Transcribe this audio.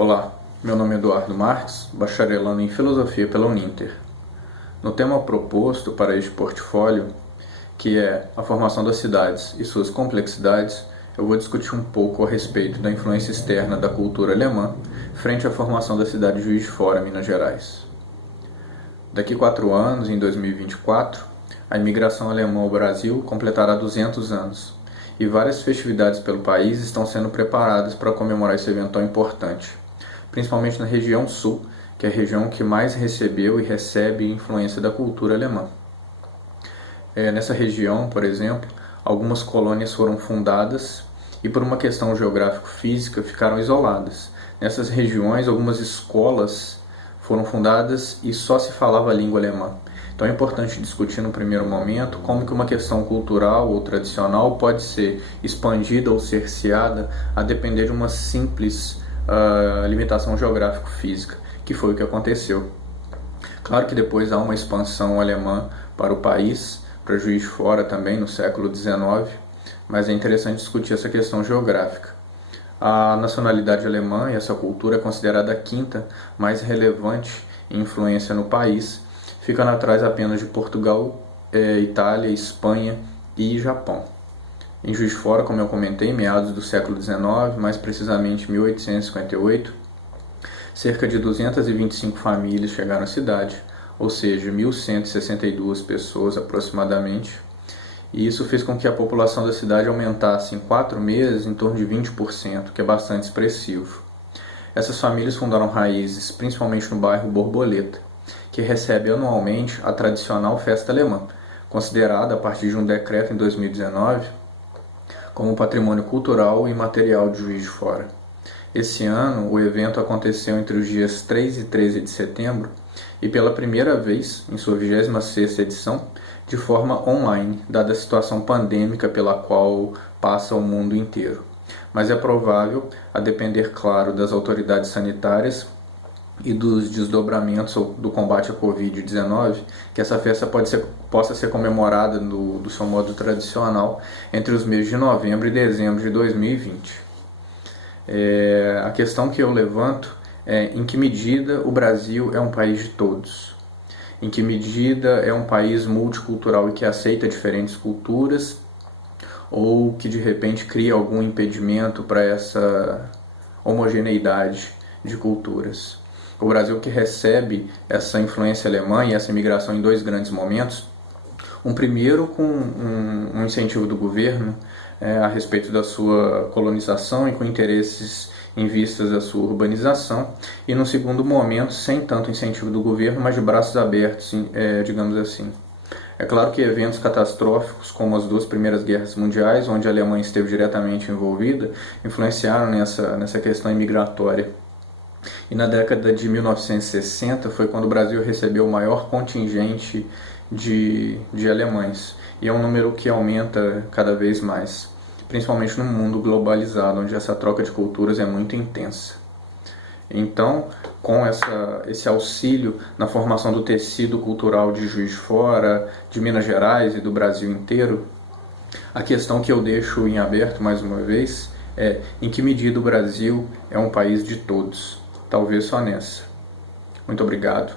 Olá, meu nome é Eduardo Marques, bacharelando em Filosofia pela Uninter. No tema proposto para este portfólio, que é a formação das cidades e suas complexidades, eu vou discutir um pouco a respeito da influência externa da cultura alemã frente à formação da cidade de Juiz de Fora, Minas Gerais. Daqui 4 anos, em 2024, a imigração alemã ao Brasil completará 200 anos, e várias festividades pelo país estão sendo preparadas para comemorar esse evento tão importante, principalmente na região sul, que é a região que mais recebeu e recebe influência da cultura alemã. Nessa região, por exemplo, algumas colônias foram fundadas e, por uma questão geográfico-física, ficaram isoladas. Nessas regiões, algumas escolas foram fundadas e só se falava a língua alemã. Então é importante discutir no primeiro momento como que uma questão cultural ou tradicional pode ser expandida ou cerceada a depender de uma simples limitação geográfico-física, que foi o que aconteceu. Claro que depois há uma expansão alemã para o país, para Juiz de Fora também no século XIX, mas é interessante discutir essa questão geográfica. A nacionalidade alemã e essa cultura é considerada a quinta mais relevante em influência no país, ficando atrás apenas de Portugal, Itália, Espanha e Japão. Em Juiz de Fora, como eu comentei, meados do século XIX, mais precisamente 1858, cerca de 225 famílias chegaram à cidade, ou seja, 1.162 pessoas aproximadamente, e isso fez com que a população da cidade aumentasse em 4 meses em torno de 20%, que é bastante expressivo. Essas famílias fundaram raízes principalmente no bairro Borboleta, que recebe anualmente a tradicional festa alemã, considerada a partir de um decreto em 2019 como patrimônio cultural e material de Juiz de Fora. Esse ano, o evento aconteceu entre os dias 3 e 13 de setembro e pela primeira vez, em sua 26ª edição, de forma online, dada a situação pandêmica pela qual passa o mundo inteiro. Mas é provável, a depender, claro, das autoridades sanitárias e dos desdobramentos do combate à Covid-19, que essa festa possa ser comemorada do seu modo tradicional entre os meses de novembro e dezembro de 2020. A questão que eu levanto é em que medida o Brasil é um país de todos, em que medida é um país multicultural e que aceita diferentes culturas, ou que de repente cria algum impedimento para essa homogeneidade de culturas. O Brasil que recebe essa influência alemã e essa imigração em 2 grandes momentos, um primeiro com um incentivo do governo a respeito da sua colonização e com interesses em vistas da sua urbanização, e no segundo momento sem tanto incentivo do governo, mas de braços abertos, digamos assim. É claro que eventos catastróficos, como as 2 primeiras guerras mundiais, onde a Alemanha esteve diretamente envolvida, influenciaram nessa questão imigratória. E na década de 1960 foi quando o Brasil recebeu o maior contingente de alemães. E é um número que aumenta cada vez mais, principalmente no mundo globalizado, onde essa troca de culturas é muito intensa. Então, com esse auxílio na formação do tecido cultural de Juiz de Fora, de Minas Gerais e do Brasil inteiro, a questão que eu deixo em aberto mais uma vez é em que medida o Brasil é um país de todos. Talvez só nessa. Muito obrigado.